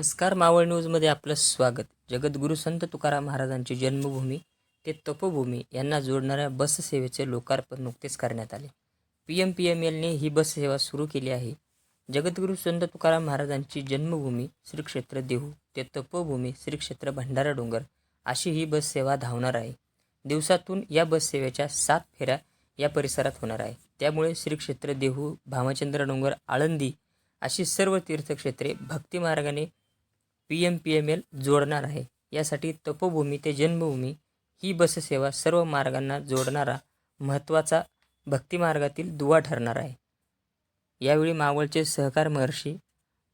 नमस्कार मावळ न्यूजमध्ये आपलं स्वागत. जगद्गुरू संत तुकाराम महाराजांची जन्मभूमी ते तपोभूमी यांना जोडणाऱ्या बस सेवेचे लोकार्पण नुकतेच करण्यात आले. पी एम पी एम एलने ही बस सेवा सुरू केली आहे. जगद्गुरू संत तुकाराम महाराजांची जन्मभूमी श्री क्षेत्र देहू ते तपोभूमी श्री क्षेत्र भंडारा डोंगर अशी ही बस सेवा धावणार आहे. दिवसातून या बस सेवेच्या सात फेऱ्या या परिसरात होणार आहे. त्यामुळे श्री क्षेत्र देहू भामचंद्र डोंगर आळंदी अशी सर्व तीर्थक्षेत्रे भक्ती मार्गाने P M P M L जोडणार आहे. यासाठी तपोभूमी ते जन्मभूमी ही बससेवा सर्व मार्गांना जोडणारा महत्त्वाचा भक्तिमार्गातील दुवा ठरणार आहे. यावेळी मावळचे सहकार महर्षी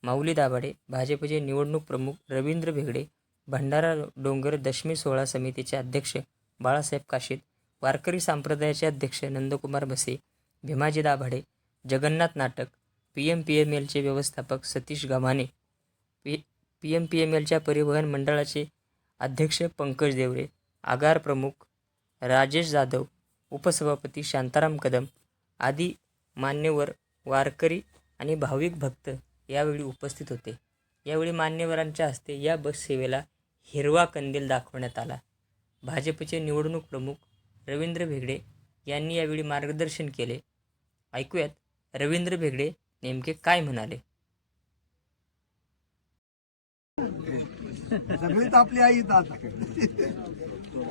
माऊली दाभाडे भाजपचे निवडणूक प्रमुख रवींद्र भेगडे भंडारा डोंगर दशमी सोहळा समितीचे अध्यक्ष बाळासाहेब काशीद वारकरी संप्रदायाचे अध्यक्ष नंदकुमार बसे Bhimaji Dabhade Jagannath Natak P M P M एलचे व्यवस्थापक Satish Gavhane P P M P M एलच्या परिवहन मंडळाचे अध्यक्ष पंकज देवरे आगार प्रमुख राजेश जाधव उपसभापती शांताराम कदम आदी मान्यवर वारकरी आणि भाविक भक्त यावेळी उपस्थित होते. यावेळी मान्यवरांच्या हस्ते या बस सेवेला हिरवा कंदील दाखवण्यात आला. भाजपचे निवडणूक प्रमुख रवींद्र भेगडे यांनी यावेळी मार्गदर्शन केले. ऐकूयात रवींद्र भेगडे नेमके काय म्हणाले? सगळीच आपली आई येतात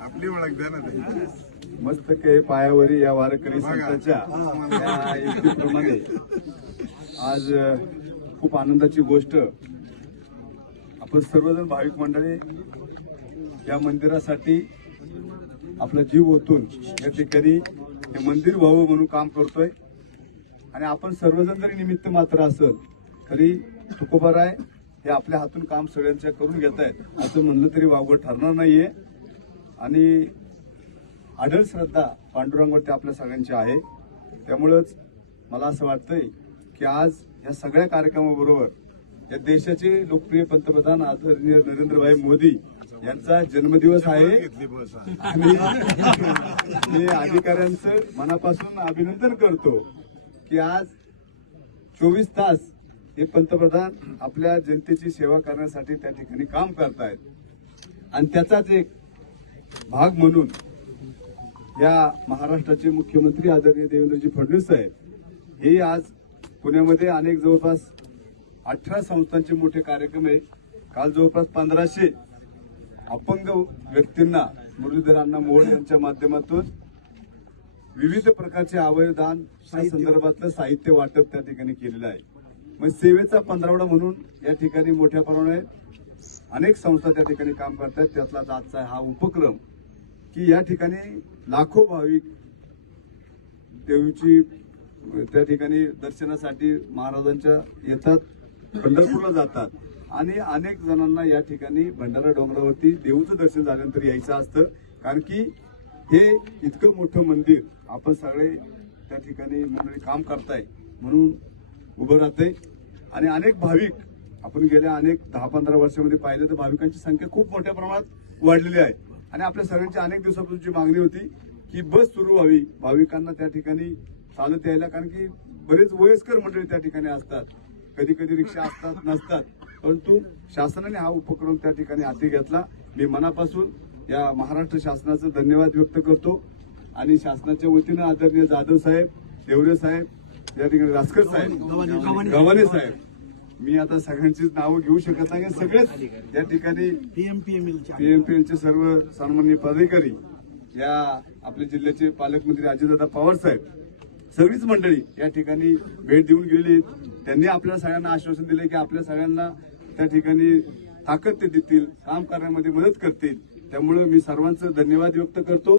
आपली ओळख द्या ना ताई. मस्तके पायावरी या वारकरी संतांच्या या युक्तीप्रमाणे आज खूप आनंदाची गोष्ट. आपण सर्वजण भाविक मंडळी या मंदिरासाठी आपला जीव ओतून या ठिकाणी हे मंदिर व्हावं म्हणून काम करतोय. आणि आपण सर्वजण जरी निमित्त मात्र असल तरी तुकोबाराय हे आपल्या हातून काम सगळ्यांच्या करून घेत आहेत. असं म्हणलं तरी वावगं ठरणार नाहीये. आणि आढळ श्रद्धा पांडुरंगावरती आपल्या सगळ्यांची आहे. त्यामुळंच मला असं वाटतंय की आज या सगळ्या कार्यक्रमाबरोबर या देशाचे लोकप्रिय पंतप्रधान आदरणीय नरेंद्रभाई मोदी यांचा जन्मदिवस आहे. आणि मी अधिकाऱ्यांचं मनापासून अभिनंदन करतो की आज चोवीस तास हे पंतप्रधान आपल्या जनतेची सेवा करण्यासाठी त्या ठिकाणी काम करतायत. आणि त्याचाच एक भाग म्हणून या महाराष्ट्राचे मुख्यमंत्री आदरणीय देवेंद्रजी फडणवीस साहेब हे आज पुण्यामध्ये अनेक जवळपास अठरा संस्थांचे मोठे कार्यक्रम आहे काल जवळपास पंधराशे अपंग व्यक्तींना मुरलीधरांना मोहोळ यांच्या माध्यमातून विविध प्रकारचे अवयवदान संदर्भातलं साहित्य वाटप त्या ठिकाणी केलेलं आहे. मग सेवेचा पंधरावडा म्हणून या ठिकाणी मोठ्या प्रमाणात अनेक संस्था त्या ठिकाणी काम करतात त्यातला आजचा हा उपक्रम की या ठिकाणी लाखो भाविक देवीची त्या ठिकाणी दर्शनासाठी महाराजांच्या येतात पंढरपूरला जातात आणि अनेक जणांना या ठिकाणी भंडारा डोंगरावरती देऊचं दर्शन झाल्यानंतर यायचं असतं. कारण की हे इतकं मोठं मंदिर आपण सगळे त्या ठिकाणी मंडळी काम करताय. म्हणून उभं राहते आणि अनेक भाविक आपण गेल्या अनेक दहा पंधरा वर्षामध्ये पाहिलं तर भाविकांची संख्या खूप मोठ्या प्रमाणात वाढलेली आहे. आणि आपल्या सगळ्यांची अनेक दिवसापासूनची मागणी होती की बस सुरू व्हावी. भाविकांना त्या ठिकाणी चालत यायला कारण की बरेच वयस्कर मंडळी त्या ठिकाणी असतात. कधी कधी रिक्षा असतात नसतात. परंतु शासनाने हा उपक्रम त्या ठिकाणी हाती घेतला. मी मनापासून या महाराष्ट्र शासनाचं धन्यवाद व्यक्त करतो. आणि शासनाच्या वतीनं आदरणीय जाधव साहेब देवरे साहेब या ठिकाणी रासकर साहेब. गव्हाणे. साहेब. मी आता सगळ्यांचीच नावं घेऊ शकत नाही. सगळेच या ठिकाणी पीएमपीएलचे सर्व सन्माननीय पदाधिकारी या आपल्या जिल्ह्याचे पालकमंत्री अजितदादा पवार साहेब. सगळीच मंडळी या ठिकाणी भेट देऊन गेलेली आहेत. त्यांनी आपल्या सगळ्यांना आश्वासन दिले की आपल्या सगळ्यांना त्या ठिकाणी ताकद ते देतील काम करण्यामध्ये मदत करतील. त्यामुळे मी सर्वांचं धन्यवाद व्यक्त करतो.